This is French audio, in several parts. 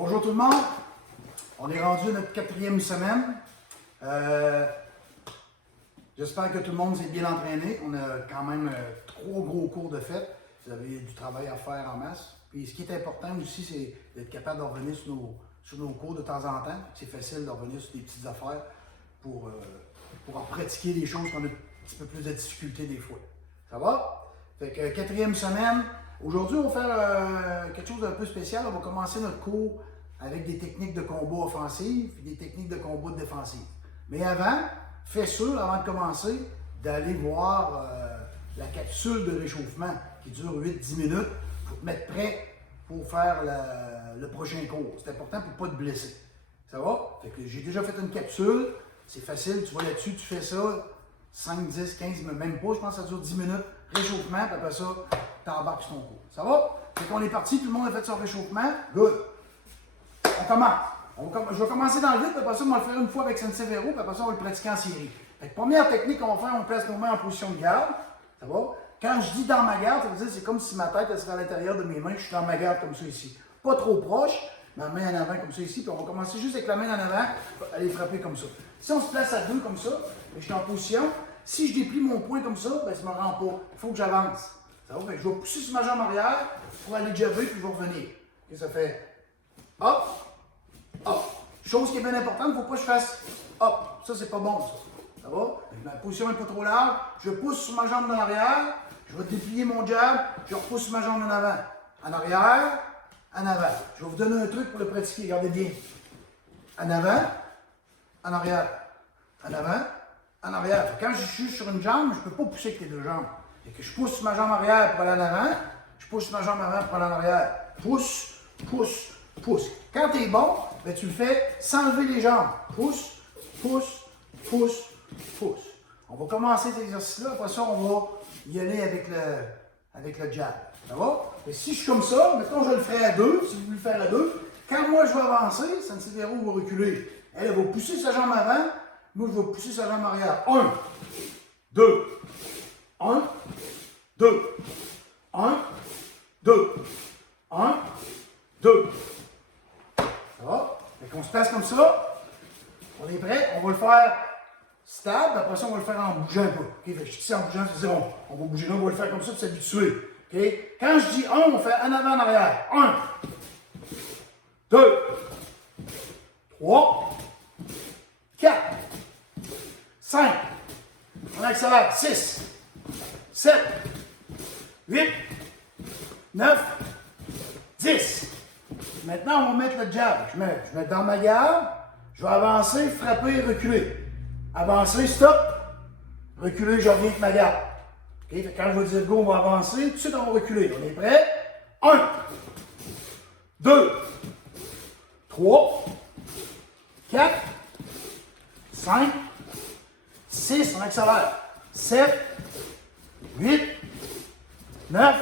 Bonjour tout le monde, on est rendu à notre 4e semaine. J'espère que tout le monde s'est bien entraîné. On a quand même 3 gros cours de fête. Vous avez du travail à faire en masse. Puis ce qui est important aussi, c'est d'être capable de revenir sur nos cours de temps en temps. C'est facile de revenir sur des petites affaires pour en pratiquer des choses qu'on a un petit peu plus de difficulté des fois. Ça va? Fait que 4e semaine. Aujourd'hui, on va faire quelque chose d'un peu spécial. On va commencer notre cours avec des techniques de combat offensives et des techniques de combat défensives. Mais avant, fais sûr, avant de commencer, d'aller voir la capsule de réchauffement qui dure 8-10 minutes pour te mettre prêt pour faire le prochain cours. C'est important pour ne pas te blesser. Ça va? Fait que j'ai déjà fait une capsule. C'est facile, tu vas là-dessus, tu fais ça 5, 10, 15, même pas, je pense que ça dure 10 minutes. Réchauffement, puis après ça, tu embarques sur ton cours. Ça va? Fait qu'on est parti, tout le monde a fait son réchauffement. Good. On commence. Je vais commencer dans le vide, puis après ça, on va le faire une fois avec Sensei Vero, puis après ça, on va le pratiquer en série. Fait que première technique qu'on va faire, on place nos mains en position de garde. Ça va? Quand je dis dans ma garde, ça veut dire c'est comme si ma tête elle serait à l'intérieur de mes mains, je suis dans ma garde comme ça ici. Pas trop proche, ma main en avant comme ça ici, puis on va commencer juste avec la main en avant, aller frapper comme ça. Si on se place à deux comme ça, et je suis en position, si je déplie mon poing comme ça, ben, ça ne me rend pas. Il faut que j'avance. Ça va? Fait que je vais pousser sur ma jambe arrière pour aller jabber, puis je vais revenir. Et ça fait hop, hop. Chose qui est bien importante, il ne faut pas que je fasse hop. Ça, c'est pas bon, ça. Ça va? Ma position n'est pas trop large. Je pousse sur ma jambe en arrière. Je vais déplier mon jab. Je repousse sur ma jambe en avant. En arrière, en avant. Je vais vous donner un truc pour le pratiquer. Regardez bien. En avant, en arrière. En avant, en arrière. Quand je suis sur une jambe, je ne peux pas pousser avec les deux jambes. Et que je pousse sur ma jambe arrière pour aller en avant. Je pousse sur ma jambe avant pour aller en arrière. Pousse, pousse, pousse. Quand tu es bon, ben, tu le fais sans lever les jambes. Pousse, pousse, pousse, pousse. On va commencer cet exercice-là. Après ça, on va y aller avec le jab. Ça va? Et si je suis comme ça, mettons je le ferai à deux, si vous voulez le faire à deux, quand moi je vais avancer, Sensei Vero va reculer. Elle va pousser sa jambe avant, moi je vais pousser sa jambe arrière. 1, 2, 1, 2, 1, 2, 1, 2. Ça va? Fait qu'on se place comme ça. On est prêt? On va le faire stable, après ça on va le faire en bougeant un peu. Okay? Fait que je dis en bougeant, c'est on va bouger là, on va le faire comme ça pour s'habituer. Okay? Quand je dis 1, on fait en avant, en arrière. 1, 2, 3, 4, 5, on accélère, 6, 7, 8, 9, 10. Maintenant, on va mettre le jab. Je mets dans ma garde, je vais avancer, frapper, reculer. Avancer, stop. Reculer, je reviens avec ma garde. Okay? Quand je vais dire go, on va avancer, tout de suite on va reculer. On est prêt? 1, 2, 3, 4, 5, 6, on accélère. 7, 8, 9,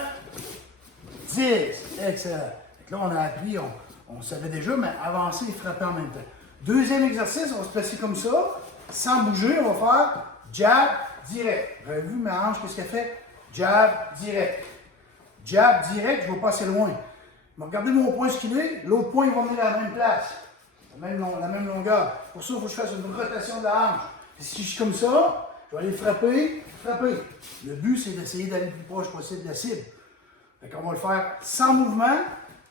10. Excellent. Là, on a appris, on savait déjà, mais avancer et frapper en même temps. Deuxième exercice, on va se placer comme ça, sans bouger, on va faire jab direct. Vous avez vu ma hanche, qu'est-ce qu'elle fait? Jab direct. Jab direct, je ne vais pas assez loin. Mais regardez mon poing ce qu'il est, l'autre poing il va venir à la même place, la même longueur. Pour ça, il faut que je fasse une rotation de la hanche. Et si je suis comme ça, je vais aller frapper, frapper. Le but, c'est d'essayer d'aller le plus proche possible de la cible. Fait qu'on va le faire sans mouvement.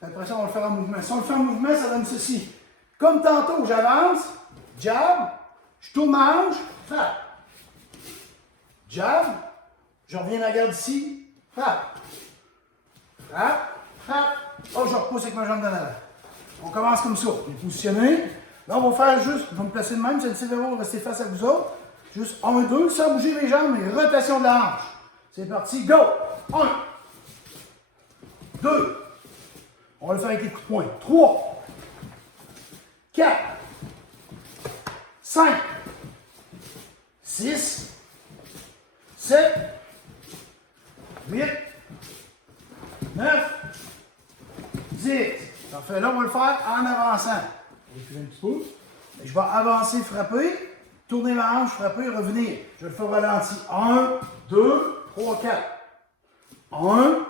Après ça, on va le faire en mouvement. Si on le fait en mouvement, ça donne ceci. Comme tantôt, j'avance, jab, je tourne ma hanche, frappe. Jab, je reviens à la garde ici, frappe. Frappe, frappe. Oh, je repousse avec ma jambe d'en avant. On commence comme ça. On est positionné. Là, on va faire juste, je vais me placer de même, Sensei Vero va rester face à vous autres. Juste 1, 2, sans bouger les jambes, mais rotation de la hanche. C'est parti, go! 1, 2, on va le faire avec les coups de poing. 3, 4, 5, 6, 7, 8, 9, 10. Parfait. Là, on va le faire en avançant. Je vais reculer un petit peu. Je vais avancer, frapper, tourner ma hanche, frapper, revenir. Je vais le faire ralenti. 1, 2, 3, 4. 1,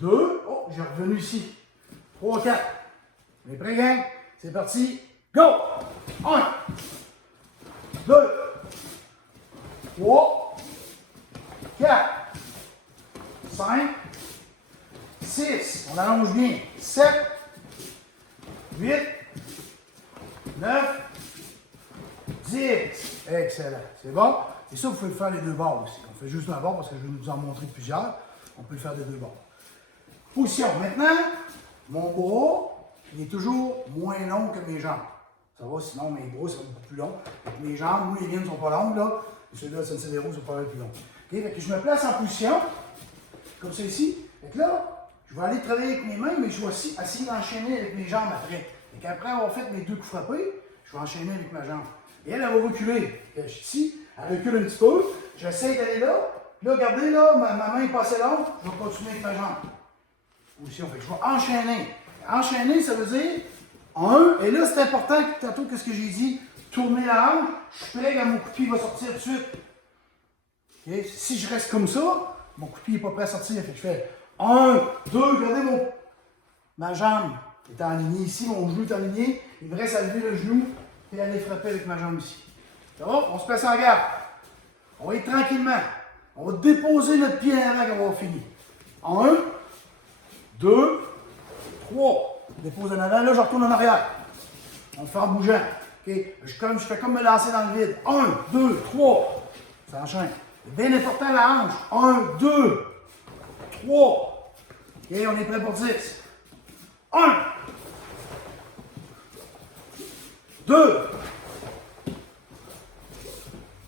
2, oh, j'ai revenu ici. 3, 4. On est prêts, gang? C'est parti. Go! 1, 2, 3, 4, 5, 6. On allonge bien. 7, 8, 9, 10. Excellent. C'est bon? Et ça, vous pouvez le faire les deux bords aussi. On fait juste un bord parce que je vais vous en montrer plusieurs. On peut le faire des deux bords. Position. Maintenant, mon bras, il est toujours moins long que mes jambes. Ça va, sinon mes bras sont beaucoup plus longs. Avec mes jambes, moi, les miennes ne sont pas longues, là. Et ceux-là, Sensei sont pas plus longs. OK? Fait que je me place en position, comme ça ici. Fait que là, je vais aller travailler avec mes mains, mais je vais aussi essayer d'enchaîner avec mes jambes après. Fait qu'après avoir fait mes 2 coups frappés, je vais enchaîner avec ma jambe. Et elle va reculer. Je suis ici, elle recule un petit peu. J'essaie d'aller là. Là, regardez, là, ma main est passée longue. Je vais continuer avec ma jambe. Position. Fait que je vais enchaîner. Enchaîner, ça veut dire 1. Et là, c'est important, tantôt, qu'est-ce que j'ai dit? Tourner la hanche. Je suis prêt quand mon coup de pied va sortir tout de suite. Okay? Si je reste comme ça, mon coup de pied n'est pas prêt à sortir. Fait que je fais 1, 2, regardez ma jambe est alignée ici, mon genou est aligné. Il me reste à lever le genou et aller frapper avec ma jambe ici. Ça va? On se place en garde. On va y tranquillement. On va déposer notre pied en avant quand on va finir. 1, 2, 3. Je dépose en avant. Là, je retourne en arrière. On le fait en bougeant. Okay? Je fais comme me lancer dans le vide. 1, 2, 3. Ça enchaîne. Bien important la hanche. 1, 2, 3. OK, on est prêt pour 10. 1, 2,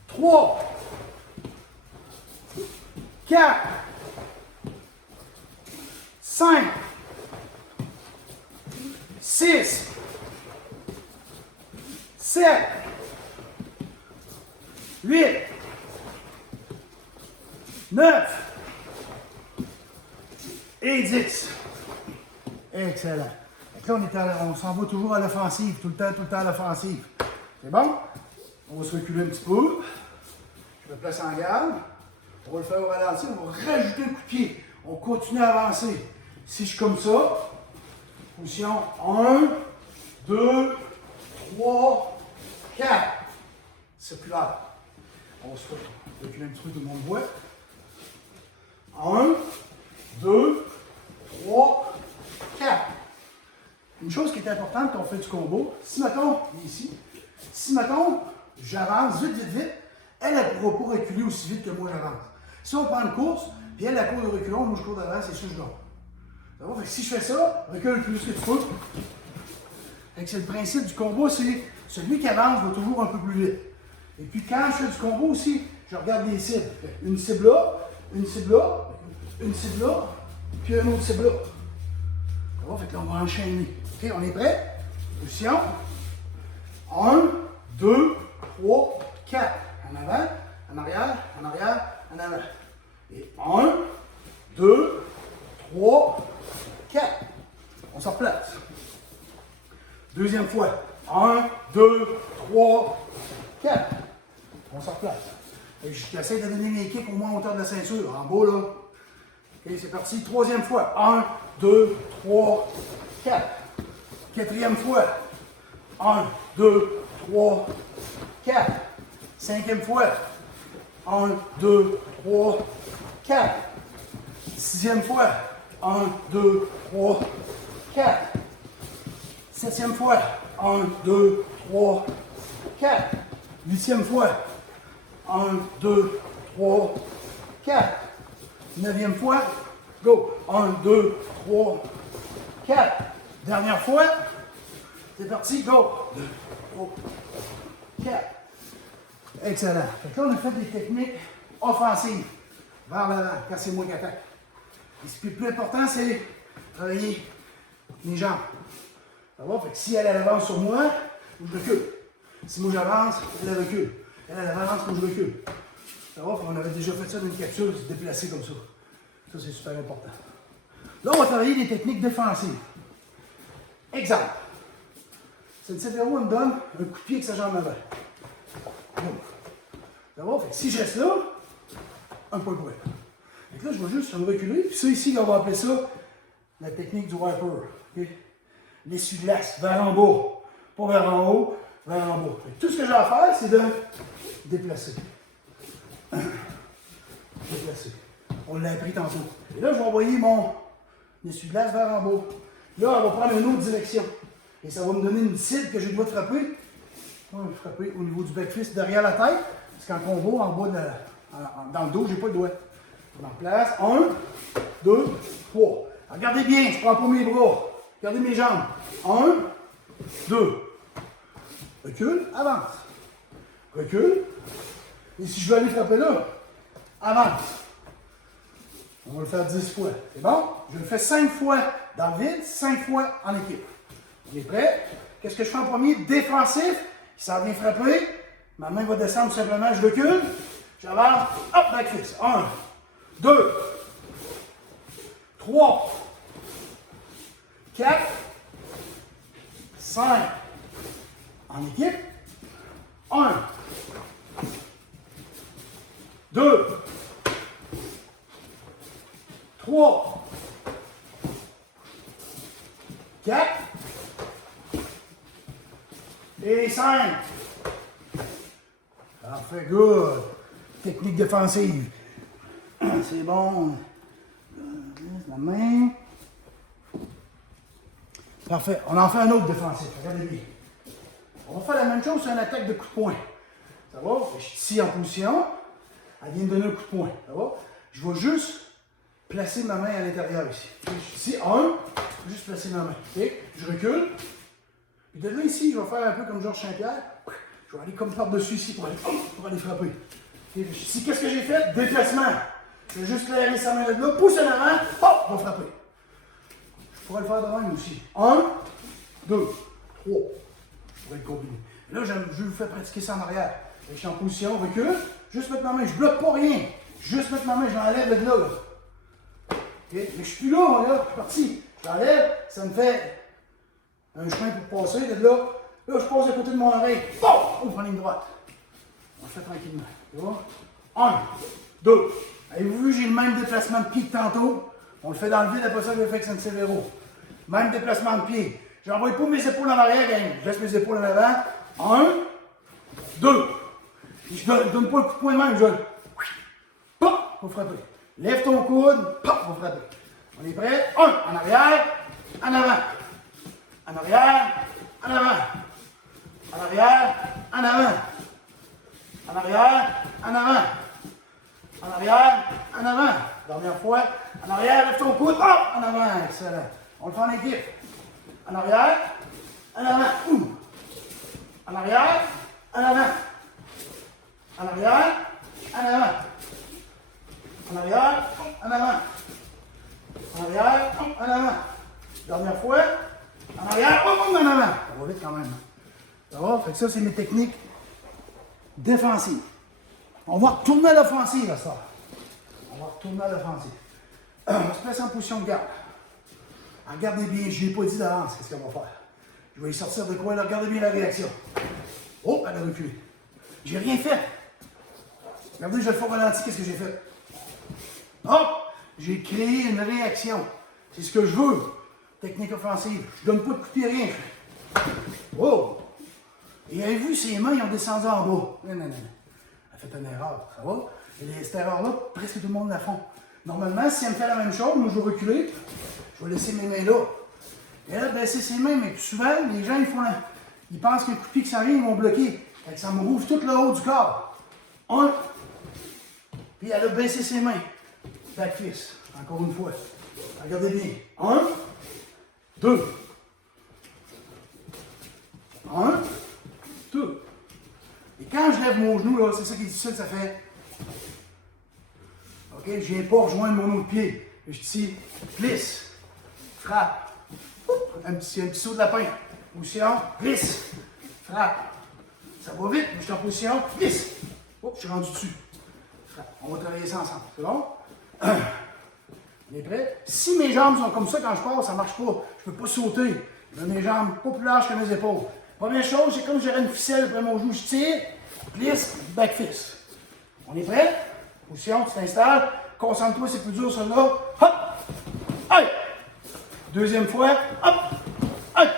3, 4, 5, 6, 7, 8, 9 et 10. Excellent. Donc là, on s'en va toujours à l'offensive, tout le temps à l'offensive. C'est bon? On va se reculer un petit peu. Je me place en garde. On va le faire au ralenti. On va rajouter un coup de pied. On continue à avancer. Si je suis comme ça, position 1, 2, 3, 4. Circulaire. On se recule un petit peu, tout le monde voit. 1, 2, 3, 4. Une chose qui est importante quand on fait du combo, si mettons, ici, si mettons, j'avance vite, elle ne pourra pas reculer aussi vite que moi j'avance. Si on prend une course, puis elle court de reculons, moi je cours d'avance, c'est sûr que je gagne. Ça va? Fait que si je fais ça, recule le plus que tu peux. Fait que c'est le principe du combo, c'est celui qui avance va toujours un peu plus vite. Et puis quand je fais du combo aussi, je regarde les cibles. Une cible là, une cible là, une cible là, puis une autre cible là. Ça va? Fait que là, on va enchaîner. OK, on est prêt? Position. 1, 2, 3, 4. En avant, en arrière, en arrière, en avant. Et 1, 2, 3, 4. On s'en replace. Deuxième fois. 1, 2, 3, 4. On s'en replace. J'essaie de donner mes kicks au moins en hauteur de la ceinture. En bas, là. OK, c'est parti. Troisième fois. 1, 2, 3, 4. Quatrième fois. 1, 2, 3, 4. Cinquième fois. 1, 2, 3, 4. Sixième fois. 1, 2, 3, 4. Septième fois. 1, 2, 3, 4. Huitième fois. 1, 2, 3, 4. Neuvième fois. Go. 1, 2, 3, 4. Dernière fois. C'est parti. Go. 2, 3, 4. Excellent. Fait que là, on a fait des techniques offensives vers l'avant, quand c'est moi qui attaque. Et ce qui est plus important, c'est travailler mes jambes. Ça va? Fait que si elle avance sur moi, je recule. Si moi j'avance, elle recule. Elle avance, moi je recule. Ça va? On avait déjà fait ça dans une capsule, se déplacer comme ça. Ça, c'est super important. Là, on va travailler des techniques défensives. Exemple. Sensei Vero me donne un coup de pied avec sa jambe avant. Bon. Ça va? Fait que si je reste là, un point pour elle. Fait que là, je vais juste me reculer. Puis ça ici, on va appeler ça la technique du wiper. Okay? l'essuie-glace vers en bas. Pas vers en haut, vers en bas. Tout ce que j'ai à faire, c'est de déplacer. Déplacer. On l'a appris tantôt. Et là, je vais envoyer mon essuie-glace vers en bas. Là, on va prendre une autre direction. Et ça va me donner une cible que je dois frapper. On va frapper au niveau du backfist derrière la tête. Parce qu'en combo, en bas, dans le dos, je n'ai pas le doigt. En place. 1, 2, 3. Regardez bien, je ne prends pas mes bras. Regardez mes jambes. 1, 2. Recule, avance. Recule. Et si je veux aller frapper là, avance. On va le faire 10 fois. C'est bon? Je le fais 5 fois dans le vide, 5 fois en équipe. On est prêt? Qu'est-ce que je fais en premier? Défensif. Il s'en vient frapper. Ma main va descendre simplement. Je recule. J'avance. Hop, backfist. 1, 2, 3, 4, 5. En équipe. 1, 2, 3, 4 et 5. Parfait, good. Technique défensive. C'est bon. La main. Parfait. On en fait un autre défensif. Regardez bien. On va faire la même chose sur une attaque de coup de poing. Ça va? Je suis ici en position. Elle vient me donner un coup de poing. Ça va? Je vais juste placer ma main à l'intérieur ici. Je suis ici, juste placer ma main. Okay? Je recule. Puis de là, ici, je vais faire un peu comme Georges Saint-Pierre. Je vais aller comme par-dessus ici pour aller frapper. Okay? Ici, qu'est-ce que j'ai fait? Déplacement. Je vais juste clairer sa main de là, pousse en avant, hop, je vais frapper. Je pourrais le faire de même aussi. 1, 2, 3. Je pourrais le combiner. Là, je vous fais pratiquer ça en arrière. Je suis en position, recule, juste mettre ma main, je ne bloque pas rien. Juste mettre ma main, j'enlève de là. Okay? Mais je suis plus là, je suis parti. J'enlève, ça me fait un chemin pour passer. De là, je passe à côté de mon oreille. Bon, on prend une ligne droite. On le fait tranquillement. Tu vois? 1, 2. Avez-vous vu, j'ai le même déplacement de pied que tantôt? On le fait dans le vide, après ça, je le fais avec San Severo. Même déplacement de pied. J'envoie pas mes épaules en arrière, gang. Je laisse mes épaules en avant. 1, 2. Je ne donne pas le coup de poing de même, je donne. Pop, faut frapper. Lève ton coude, pop, faut frapper. On est prêt? 1, en arrière, en avant. En arrière, en avant. En arrière, en avant. En arrière, en avant. En arrière, en avant. Dernière fois. En arrière, lève ton coude. Hop, en avant. Excellent. On le fait en équipe. En arrière, en avant. En arrière, en avant. En arrière, en avant. En arrière, en avant. En arrière, en avant. Dernière fois. En arrière, en avant. Ça va vite quand même. Ça va? Fait que ça, c'est mes techniques défensives. On va retourner à l'offensive à ça. On va retourner à l'offensive. On va se placer en position de garde. Regardez bien, je n'ai pas dit d'avance qu'est-ce qu'on va faire. Je vais y sortir de quoi là? Regardez bien la réaction. Oh, elle a reculé. J'ai rien fait. Regardez, je le fais au ralenti, qu'est-ce que j'ai fait? Hop! J'ai créé une réaction. C'est ce que je veux. Technique offensive. Je ne donne pas de coup de pied, rien. Oh! Et avez-vous, ses mains, ils ont descendu en bas. Non, non, non. Elle fait une erreur, ça va? Et cette erreur-là, presque tout le monde la font. Normalement, si elle me fait la même chose, moi je vais reculer, je vais laisser mes mains là. Et elle a baissé ses mains, mais plus souvent, les gens, ils pensent qu'un coup de pied qui s'en vient, ils vont bloquer. Fait que ça me rouvre tout le haut du corps. 1. Puis elle a baissé ses mains. Backfist. Encore une fois. Regardez bien. 1, 2. 1, 2. Et quand je lève mon genou, là, c'est ça qui est difficile, ça fait. OK, je ne viens pas rejoindre mon autre pied. Je tire, glisse, frappe. Un petit saut de lapin. Position, glisse, frappe. Ça va vite, je suis en position, glisse. Oh, je suis rendu dessus. Frappe. On va travailler ça ensemble. C'est bon? On est prêt? Si mes jambes sont comme ça quand je passe, ça ne marche pas. Je ne peux pas sauter. Je mets mes jambes pas plus larges que mes épaules. Première chose, c'est comme si j'aurais une ficelle après mon genou. Je tire, glisse, backfist. On est prêt? Position, tu t'installes. Concentre-toi, c'est plus dur, celui-là. Hop! Aïe! Deuxième fois. Hop! Aïe!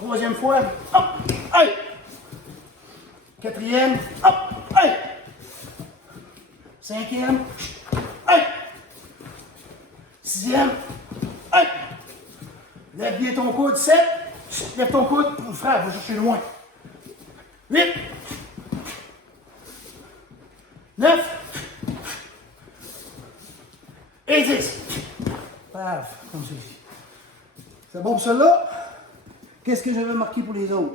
Troisième fois, hop, hey. Quatrième, hop, hey. Cinquième, hey. Sixième, hey. Lève bien ton coude, 7. Lève ton coude, mon frère, va chercher loin. 8. 9. Et 10. Paf, comme ceci. C'est bon pour cela? Qu'est-ce que j'avais marqué pour les autres?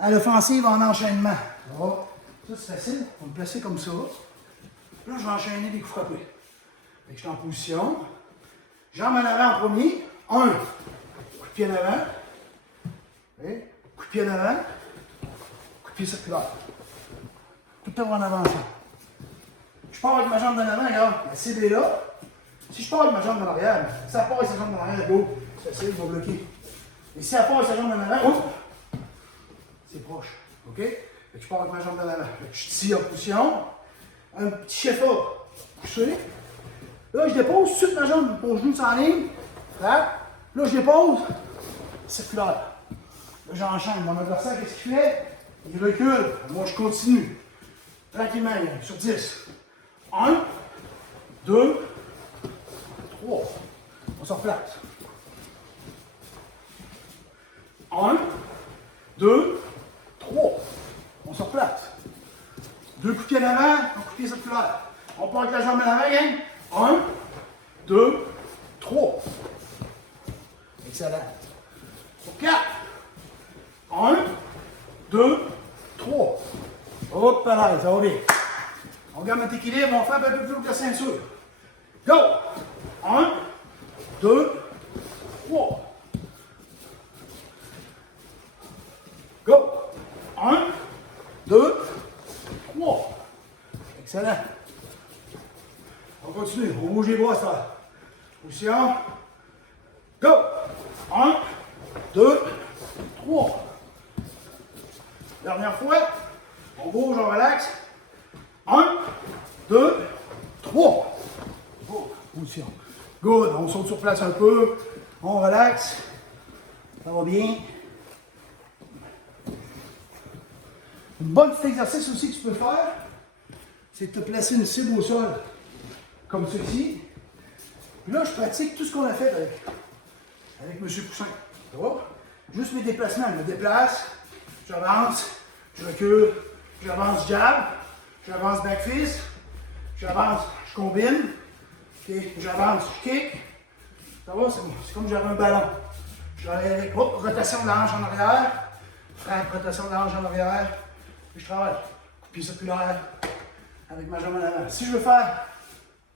À l'offensive en enchaînement. Oh, ça c'est facile. On va me placer comme ça. Là, je vais enchaîner des coups frappés. Fait que je suis en position. Jambe en avant en premier. 1. Coup de pied en avant. Et coup de pied en avant. Coup de pied circulaire. Tout le temps en avant ça. Je pars avec ma jambe en avant, regarde. La cible est là. Si je pars avec ma jambe en arrière, si elle part avec sa jambe en arrière, go. C'est facile, il va bloquer. Et si elle part avec sa jambe en avant, oh, c'est proche. OK? Fait que je pars avec ma jambe en avant. Fait que je tire en position. Un petit chef-up. Couché. Là, je dépose sur ma jambe. Mon genou s'enligne. Là, je dépose. Circulaire. Là, j'enchaîne. Mon adversaire, qu'est-ce qu'il fait? Il recule. Moi, je continue. Tranquillement, sur 10. 1, 2, 3. On se replace. 1, 2, 3. On se replace. 2 coups de pied en avant, un coup de pied circulaire. On part avec la jambe en avant, gang. 1, 2, 3. Excellent. Pour 4. 1, 2, 3. Hop là, ça va bien. On garde notre équilibre, on frappe un peu plus haut que la ceinture. Go! 1, 2, 3. Go! 1, 2, 3. Excellent. On continue. On bouge les bras, ça. Position. Go! 1, 2, 3. Dernière fois. On bouge, on relaxe. 1, 2, 3. Go. Position. Good. On saute sur place un peu. On relaxe. Ça va bien. Un bon petit exercice aussi que tu peux faire, c'est de te placer une cible au sol, comme ceci. Puis là, je pratique tout ce qu'on a fait avec M. Poussin. Ça va? Juste mes déplacements. Je me déplace, j'avance, je recule, j'avance jab, j'avance back fist, j'avance, je combine, okay, j'avance, je kick. Ça va? C'est comme j'avais un ballon. Je vais avec rotation de la hanche en arrière, frappe, rotation de la hanche en arrière. Puis je travaille. Coup de pied circulaire avec ma jambe en avant. Si je veux faire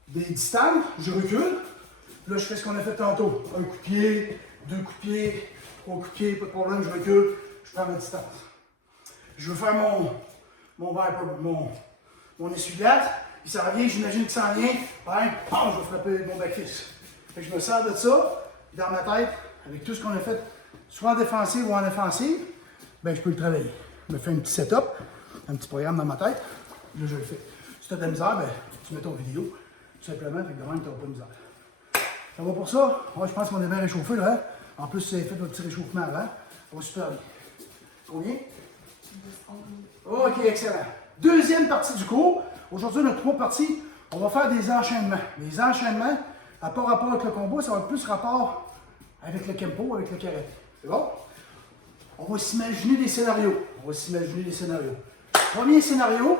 des distances, je recule. Là, je fais ce qu'on a fait tantôt. Un coup de pied, 2 coups de pied, 3 coups de pied, pas de problème, je recule, je prends ma distance. Je veux faire mon essuie-glace, puis ça revient, j'imagine que ça en vient, je vais frapper mon back fist. Fait que je me sers de ça, dans ma tête, avec tout ce qu'on a fait, soit en défensive ou en offensive, ben, je peux le travailler. Je me fais un petit setup, un petit programme dans ma tête, là je le fais. Si tu as de la misère, ben, tu mets ton vidéo, tout simplement, fait que de même, tu n'auras pas de misère. Ça va pour ça? Ouais, je pense qu'on est bien réchauffé là. Hein? En plus, c'est fait votre petit réchauffement avant. Ça va super bien. Combien? Ok, excellent. Deuxième partie du cours. Aujourd'hui, on a 3 parties. On va faire des enchaînements. Les enchaînements, à pas rapport avec le combat, ça va être plus rapport avec le Kempo, avec le karaté. C'est bon? On va s'imaginer des scénarios. Premier scénario,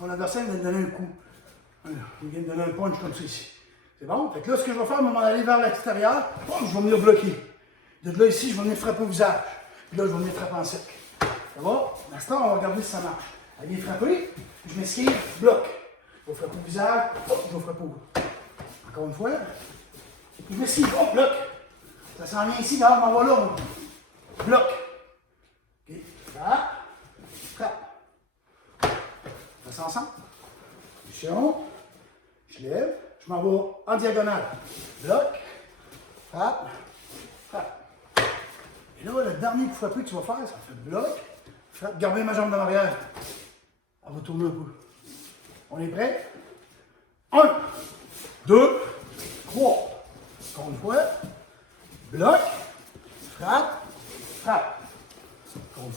mon adversaire vient de donner un coup. Il vient de donner un punch comme ça ici. C'est bon? Fait que là, ce que je vais faire, je vais m'en aller vers l'extérieur. Je vais venir bloquer. De là, ici, je vais venir frapper au visage. Puis là, je vais venir frapper en sec. Ça va? L'instant, on va regarder si ça marche. Elle vient frapper, je m'esquive, bloque. Je vais frapper au visage, je vais frapper au bout. Encore une fois. Je m'esquive, bloque. Ça s'en vient ici, là, on va là. Bloc. OK. Là. Frappe. On fait ça ensemble. Position. Je lève. Je m'en vais en diagonale. Bloc. Frappe. Frappe. Et là, le dernier coup frappé que tu vas faire, ça fait bloc. Frappe. Gardez ma jambe dans l'arrière. Elle va tourner un peu. On est prêt? 1, 2, 3. Encore une fois. Bloc.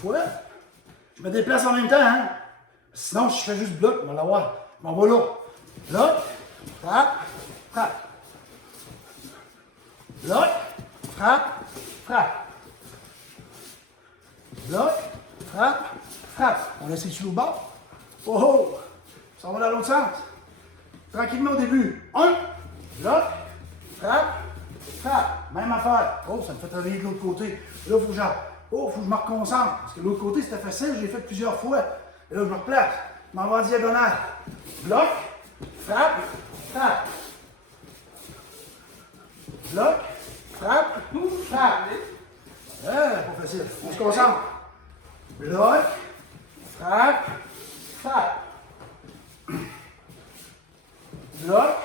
fois. Je me déplace en même temps, hein. Sinon, si je fais juste bloc, on va l'avoir. Je m'en vais là. Bloc, frappe, frappe. Bloc, frappe, frappe. Bloc, frappe, frappe. On laisse sur le bord. Oh oh! Ça va dans l'autre sens. Tranquillement au début. 1, bloc, frappe, frappe. Même affaire. Oh, ça me fait travailler de l'autre côté. Là, il faut que je me reconcentre. Parce que de l'autre côté, c'était facile, j'ai fait plusieurs fois. Et là, je me replace. Je m'en vais en diagonale. Bloc, frappe, frappe. Bloc, frappe, frappe. Pas facile. On se concentre. Bloc, frappe, frappe. Bloc,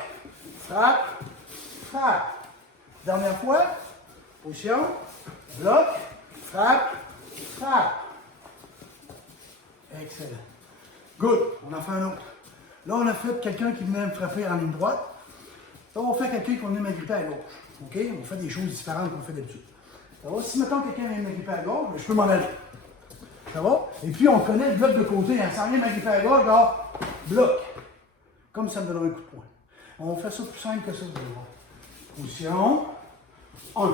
frappe, frappe. Dernière fois. Position. Bloc, frappe, frappe. Excellent. Good. On en fait un autre. Là, on a fait quelqu'un qui venait me frapper en ligne droite. Là, on fait quelqu'un qui venait m'agripper à gauche. OK? On fait des choses différentes qu'on fait d'habitude. Ça va? Si maintenant quelqu'un vient m'agripper à gauche, je peux m'en aller. Ça va? Et puis, on connaît le bloc de côté. Hein. Sans rien m'agripper à gauche, genre, bloc. Comme ça me donnerait un coup de poing. On fait ça plus simple que ça. Position. 1.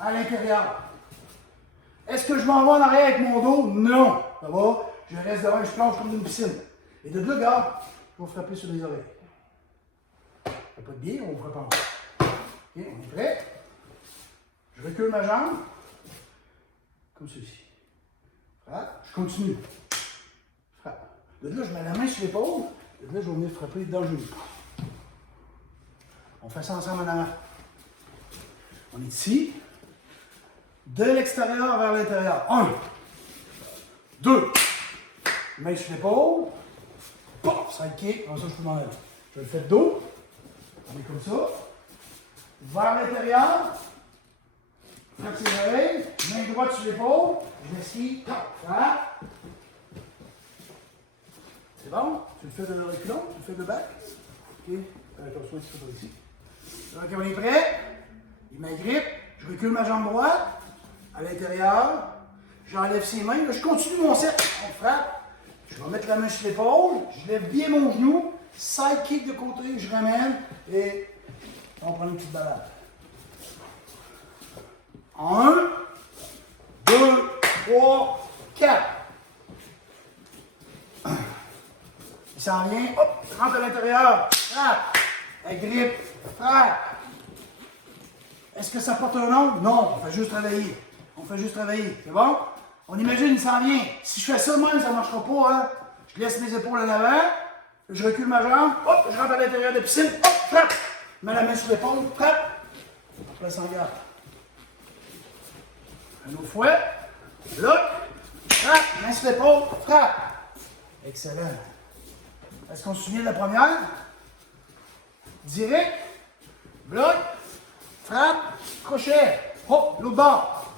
À l'intérieur. Est-ce que je m'en vais en arrière avec mon dos? Non. Ça va? Je reste devant, je plonge comme une piscine. Et de là, regarde, je vais frapper sur les oreilles. Ça fait pas de biais, on frappe en bas. OK, on est prêt? Je recule ma jambe. Comme ceci. Frappe. Je continue. Frappe. De là, je mets la main sur l'épaule. De là, je vais venir frapper dans le genou. On fait ça ensemble en avant. On est ici. De l'extérieur vers l'intérieur. 1. 2. Main sur l'épaule. Sidekick. Comme ça, je peux m'en aller. Je le fais de dos. On est comme ça. Vers l'intérieur. Frappe ses oreilles. Main droite sur l'épaule. Je m'esquive. Frappe. C'est bon? Tu le fais de reculons. Tu le fais de back. OK. Attention, il se fait ici. Donc, on est prêt. Il m'agrippe. Je recule ma jambe droite. À l'intérieur. J'enlève ses mains. Là, je continue mon set. On frappe. Je vais mettre la main sur l'épaule. Je lève bien mon genou. Side kick de côté. Je ramène. Et on prend une petite balade. 1, 2, 3, 4. Il s'en vient. Hop, rentre à l'intérieur. Frappe. Agrippe. Frappe. Est-ce que ça porte un nom? Non, on fait juste travailler. On fait juste travailler. C'est bon? On imagine, il s'en vient. Si je fais ça même, ça ne marchera pas. Hein? Je laisse mes épaules en avant. Je recule ma jambe. Hop, je rentre à l'intérieur de la piscine. Hop, frappe. Je mets la main sur l'épaule. Frappe. Après, sans garde. Une autre fois. Bloc. Frappe. Main sur l'épaule. Frappe. Excellent. Est-ce qu'on se souvient de la première? Direct. Bloc. Frappe. Crochet. Hop, l'autre bord.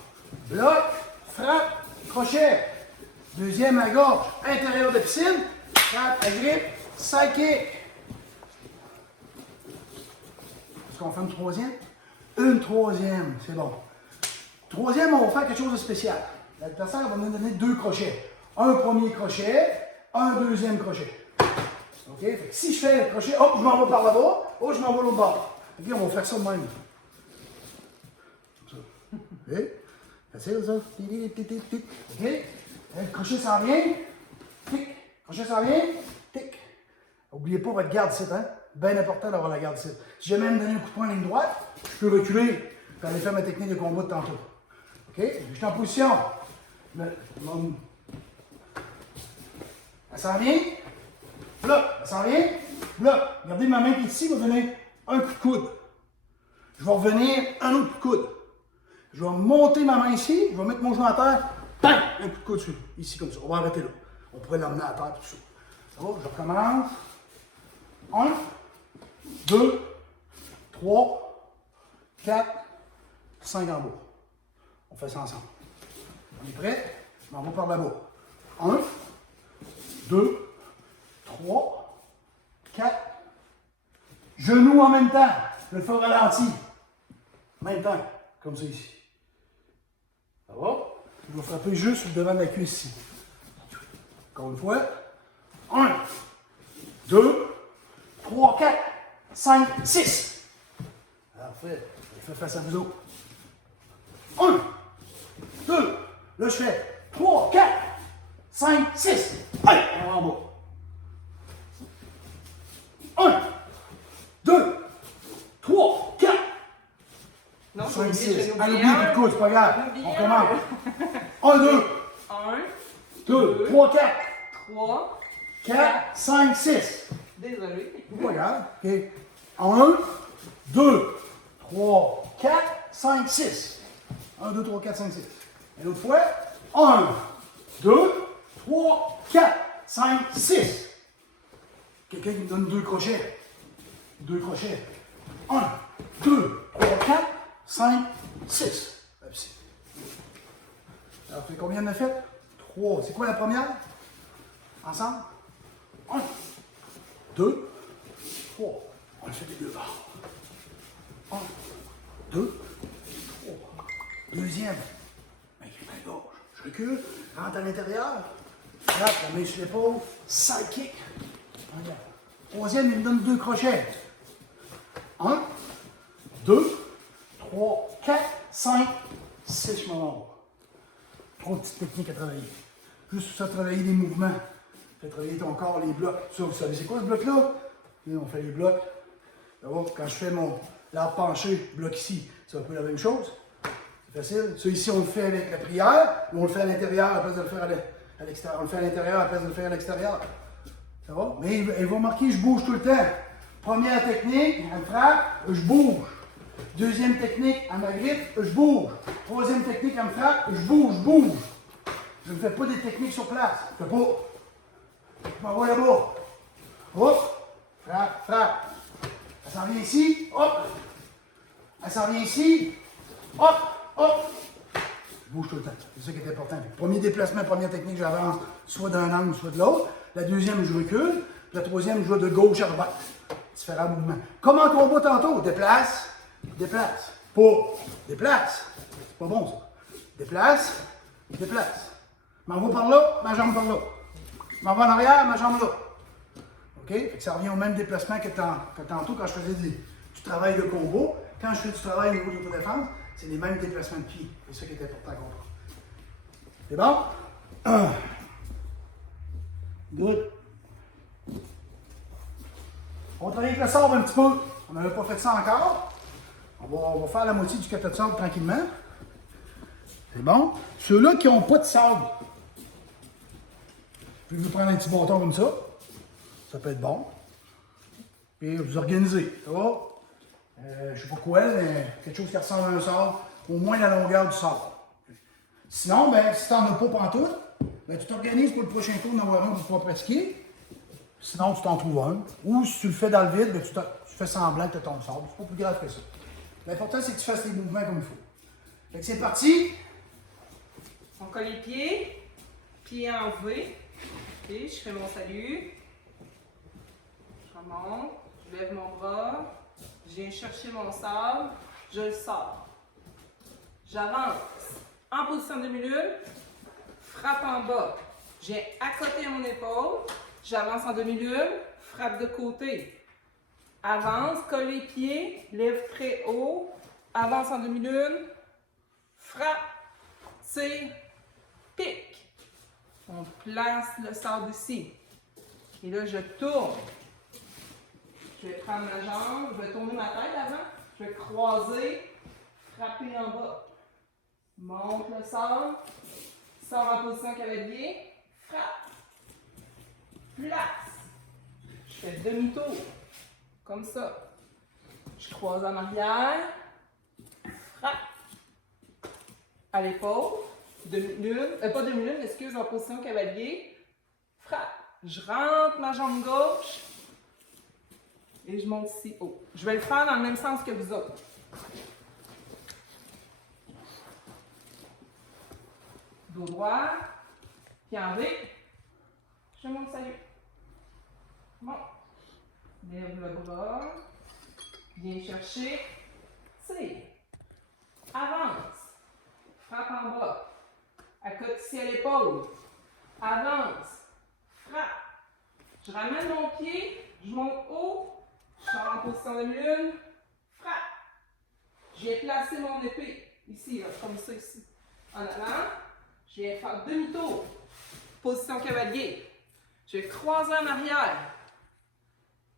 Bloc. Frappe. Crochet. Deuxième à gauche. Intérieur de piscine. Frappe. Agrippe. Side kick. Est-ce qu'on fait une troisième? Une troisième. C'est bon. Troisième, on va faire quelque chose de spécial. L'adversaire va nous donner 2 crochets. Un premier crochet, un deuxième crochet. OK? Fait que si je fais le crochet, hop, je m'en vais par là-bas, hop, je m'en vais l'autre bord. OK, on va faire ça de même. Comme ça. OK? Facile, ça? OK? Le crochet s'en vient. Tic. Crochet s'en vient. Tic. N'oubliez pas votre garde ici, hein? Bien important d'avoir la garde ici. Si jamais me donner un coup de poing en ligne droite, je peux reculer pour aller faire ma technique de combat de tantôt. OK? Je suis en position. Elle s'en vient. Bloc. Elle s'en vient. Bloc. Regardez ma main qui est ici, va donner un coup de coude. Je vais revenir un autre coup de coude. Je vais monter ma main ici. Je vais mettre mon genou à terre. Bang! Un coup de coude dessus. Ici, comme ça. On va arrêter là. On pourrait l'emmener à terre tout ça. Ça va? Je recommence. 1, 2, 3, 4, 5 en bas. On fait ça ensemble. On est prêt? On va par là-bas. 1, 2, 3, 4. Genoux en même temps. Je le fais au ralenti. En même temps. Comme ça ici. Ça va? je vais frapper juste sur le devant de la cuisse ici. Encore une fois. 1, 2, 3, 4, 5, 6. Parfait. Je fais face à vous autres. 1, 2. Là, je fais 3, 4, 5, 6. Allez, on va en bas. 1, 2, 3, 4, 5, 6. Allez, oubliez plus de coude, c'est pas grave. On commence. 1, 2. 1, 2, 3, 4. 3, 4, 5, 6. Désolé. C'est pas grave. OK. 1, 2, 3, 4, 5, 6. 1, 2, 3, 4, 5, 6. Et l'autre fois. 1, 2, 3, 4, 5, 6. Quelqu'un qui me donne 2 crochets. 2 crochets. 1, 2, 3, 4, 5, 6. Alors, ça fait combien de fait? 3. C'est quoi la première? Ensemble? 1, 2, 3. On le fait des deux barres. 1, 2, 3. Deuxième. Main gauche. Je recule, rentre à l'intérieur. Frappe, la main sur l'épaule. Side kick. Regarde. Troisième, il me donne 2 crochets. 1, 2, 3, 4, 5, 6. Je m'en vais en bas. 3 petites techniques à travailler. Juste ça, travailler les mouvements. Fait travailler ton corps, les blocs. Ça, vous savez, c'est quoi ce bloc-là? On fait les blocs. Quand je fais mon l'arbre penché, bloc ici, c'est un peu la même chose. C'est facile. Ça, ici, on le fait avec la prière, ou on le fait à l'intérieur à la place de le faire à l'extérieur. On le fait à l'intérieur à la place de le faire à l'extérieur. Ça va? Mais ils vont marquer, je bouge tout le temps. Première technique, elle me frappe, je bouge. Deuxième technique, elle m'agrippe, je bouge. Troisième technique, elle me frappe, je bouge. Je ne fais pas des techniques sur place. Je fais pas. Je m'envoie là-bas. Hop, frappe. Elle s'en vient ici, hop. Elle s'en vient ici, hop. Je bouge tout le temps. C'est ça qui est important. Premier déplacement, première technique, j'avance soit d'un angle, soit de l'autre. La deuxième, je recule. La troisième, je vais de gauche à droite. Différents mouvements. Comme en combat tantôt, déplace. Pas déplace. C'est pas bon ça. Déplace. M'en va par là, ma jambe par là. M'en va en arrière, ma jambe là. OK? Fait que ça revient au même déplacement que tantôt quand je faisais du travail de combo. Quand je fais du travail au niveau de l'autodéfense, c'est les mêmes déplacements de pied. C'est ça qui est important à comprendre. C'est bon? Good. On travaille avec le sable un petit peu. On n'avait pas fait ça encore. On va faire la moitié du kata de sable tranquillement. C'est bon? Ceux-là qui n'ont pas de sable, je vais vous prendre un petit bâton comme ça. Ça peut être bon. Puis vous organisez. Ça va? Je ne sais pas quoi, mais quelque chose qui ressemble à un sable. Au moins la longueur du sable. Sinon, si tu n'en as pas pantoute, tu t'organises pour le prochain tour d'en avoir un pour pouvoir pratiquer. Sinon, tu t'en trouves un. Ou si tu le fais dans le vide, tu fais semblant que tu as ton sable. C'est pas plus grave que ça. L'important, c'est que tu fasses les mouvements comme il faut. Fait que c'est parti. On colle les pieds en V. Okay, je fais mon salut. Je remonte, je lève mon bras. Je viens chercher mon sable. Je le sors. J'avance en position demi-lune. Frappe en bas. Je viens accoter mon épaule. J'avance en demi-lune. Frappe de côté. Avance, colle les pieds. Lève très haut. Avance en demi-lune. Frappe. Tire. Pique. On place le sable ici. Et là, je tourne. Je vais prendre ma jambe, je vais tourner ma tête avant. Je vais croiser, frapper en bas. Monte le sable. Sors en position cavalier. Frappe. Place. Je fais demi-tour. Comme ça. Je croise en arrière. Frappe. À l'épaule. Demi-lune. Pas demi-lune, excuse, en position cavalier. Frappe. Je rentre ma jambe gauche. Et je monte ici haut. Je vais le faire dans le même sens que vous autres. Dos droit. Pied en V. Je monte salut. Bon. Lève le bras. Viens chercher. Tire. Avance. Frappe en bas. Accote ici à l'épaule. Avance. Frappe. Je ramène mon pied. Je monte haut. Je sors en position de lune. Frappe. Je viens placer mon épée. Ici, là, comme ça, ici. En avant. Je viens faire demi-tour. Position cavalier. Je vais croiser en arrière.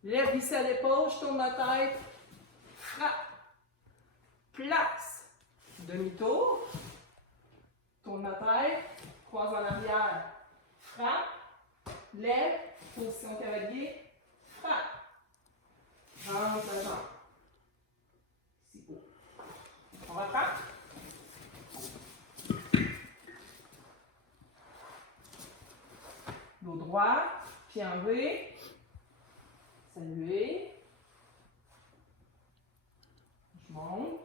Lève ici à l'épaule. Je tourne ma tête. Frappe. Place. Demi-tour. Tourne ma tête. Croise en arrière. Frappe. Lève. Position cavalier. Frappe. Rentre la jambe. Ici haut. On reprend. Dos droit. Pied en V. Saluer. Je monte.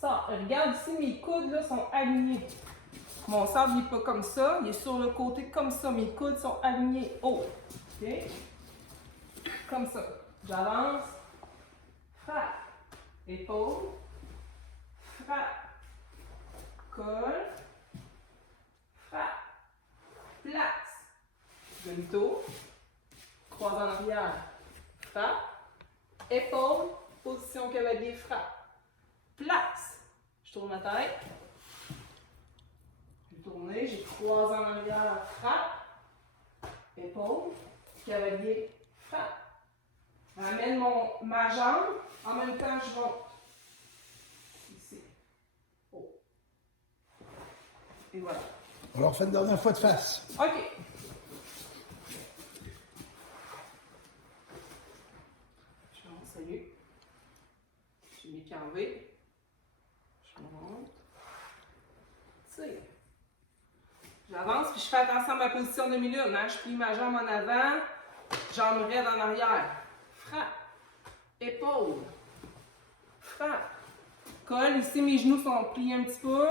Ça, regarde ici, mes coudes là, sont alignés. Mon sable n'est pas comme ça, il est sur le côté comme ça. Mes coudes sont alignés haut. OK? Comme ça. J'avance. Frappe. Épaule. Frappe. Colle. Frappe. Place. Demi-tour. Croise en arrière. Frappe. Épaule. Position cavalier. Frappe. Place. Je tourne ma tête. Je vais tourner. J'ai croisé en arrière. Frappe. Épaule. Cavalier. Frappe. Ramène ma jambe. En même temps, je monte. Ici. Oh. Et voilà. On leur fait une dernière fois de face. OK. Je monte. Salut. J'ai mis pieds en V. Je monte. Tire. J'avance, puis je fais attention à ma position de milieu. Hein? Je plie ma jambe en avant, jambe raide en arrière. Frappe. Épaule. Frappe. Colle. Ici, mes genoux sont pliés un petit peu.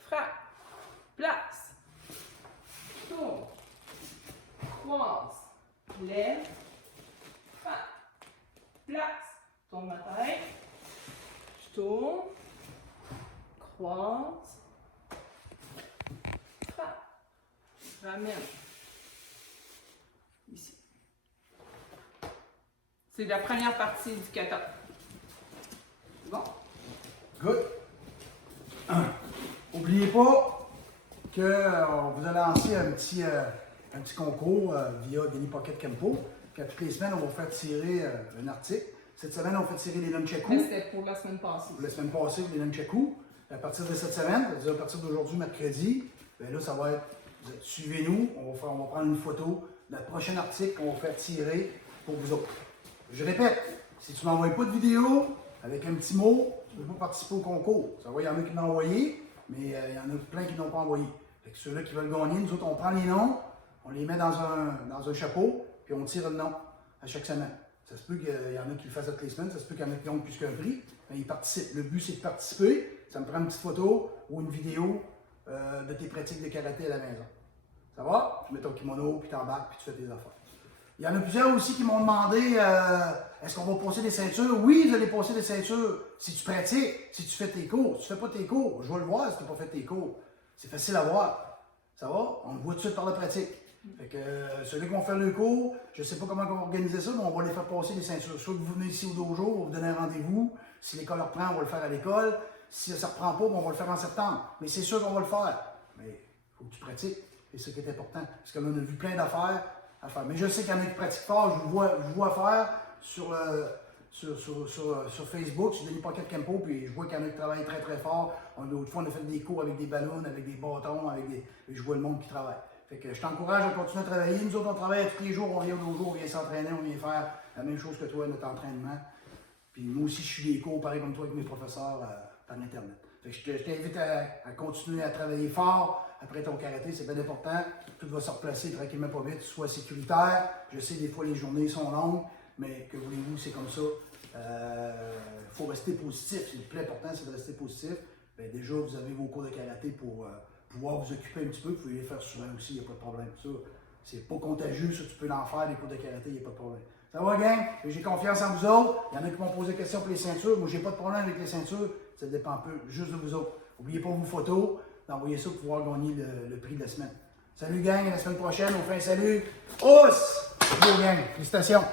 Frappe. Place. Tourne. Croise. Lève. Frappe. Place. Tourne ma tête. Je tourne. Croise. Frappe. Ramène. Ici. C'est la première partie du kata. C'est bon? Good. N'oubliez pas que vous allez lancer un petit concours via Denis Pocket Kempo. Qu'à toutes les semaines, on va faire tirer un article. Cette semaine, on fait tirer les nunchakus. Mais c'était pour la semaine passée. Pour la semaine passée, les nunchakus. À partir de cette semaine, c'est-à-dire à partir d'aujourd'hui, mercredi, bien là, ça va être, suivez-nous, on va prendre une photo de notre prochain article qu'on va faire tirer pour vous autres. Je répète, si tu n'envoies pas de vidéo avec un petit mot, tu ne peux pas participer au concours. Ça va, il y en a qui l'ont envoyé, mais il y en a plein qui ne l'ont pas envoyé. Fait que ceux-là qui veulent gagner, nous autres, on prend les noms, on les met dans un chapeau, puis on tire le nom à chaque semaine. Ça se peut qu'il y en a qui le fassent toutes les semaines, ça se peut qu'il y en a qui ont plus qu'un prix, mais ils participent. Le but, c'est de participer. Ça me prend une petite photo ou une vidéo de tes pratiques de karaté à la maison. Ça va? Tu mets ton kimono, puis t'embarques, puis tu fais tes affaires. Il y en a plusieurs aussi qui m'ont demandé est-ce qu'on va passer des ceintures? Oui, vous allez passer des ceintures si tu pratiques, si tu fais tes cours. Si tu ne fais pas tes cours, je vais le voir si tu n'as pas fait tes cours. C'est facile à voir. Ça va? On le voit tout de suite par la pratique. Fait que ceux qui vont faire le cours, je ne sais pas comment on va organiser ça, mais on va les faire passer des ceintures. Soit que vous venez ici au dojo, on va vous donner un rendez-vous. Si l'école reprend, on va le faire à l'école. Si ça ne reprend pas, on va le faire en septembre. Mais c'est sûr qu'on va le faire. Mais il faut que tu pratiques. C'est ce qui est important. Parce qu'on a vu plein d'affaires à faire. Mais je sais qu'il y en a qui pratiquent fort. Je vous vois faire sur Facebook, sur Denis Pocket Kempo, puis je vois qu'il y en a qui travaillent très très fort. L'autre fois, on a fait des cours avec des ballons, avec des bâtons, je vois le monde qui travaille. Fait que je t'encourage à continuer à travailler. Nous autres, on travaille tous les jours, on vient au dojo, on vient s'entraîner, on vient faire la même chose que toi, notre entraînement. Puis moi aussi, je suis des cours, pareil comme toi, avec mes professeurs par Internet. Fait que je t'invite à continuer à travailler fort après ton karaté, c'est bien important. Tout va se replacer tranquillement pas vite, sois sécuritaire. Je sais, des fois, les journées sont longues, mais que voulez-vous, c'est comme ça. Il faut rester positif. Le plus important, c'est de rester positif. Bien, déjà, vous avez vos cours de karaté pour pouvoir vous occuper un petit peu. Vous pouvez les faire souvent aussi, il n'y a pas de problème. Ça, c'est pas contagieux, ça, tu peux l'en faire, les cours de karaté, il n'y a pas de problème. Ça va, gang? J'ai confiance en vous autres. Il y en a qui m'ont posé des questions pour les ceintures. Moi, j'ai pas de problème avec les ceintures. Ça dépend un peu juste de vous autres. N'oubliez pas vos photos d'envoyer ça pour pouvoir gagner le prix de la semaine. Salut gang, à la semaine prochaine, on fait un salut. Os! Beau gang, félicitations!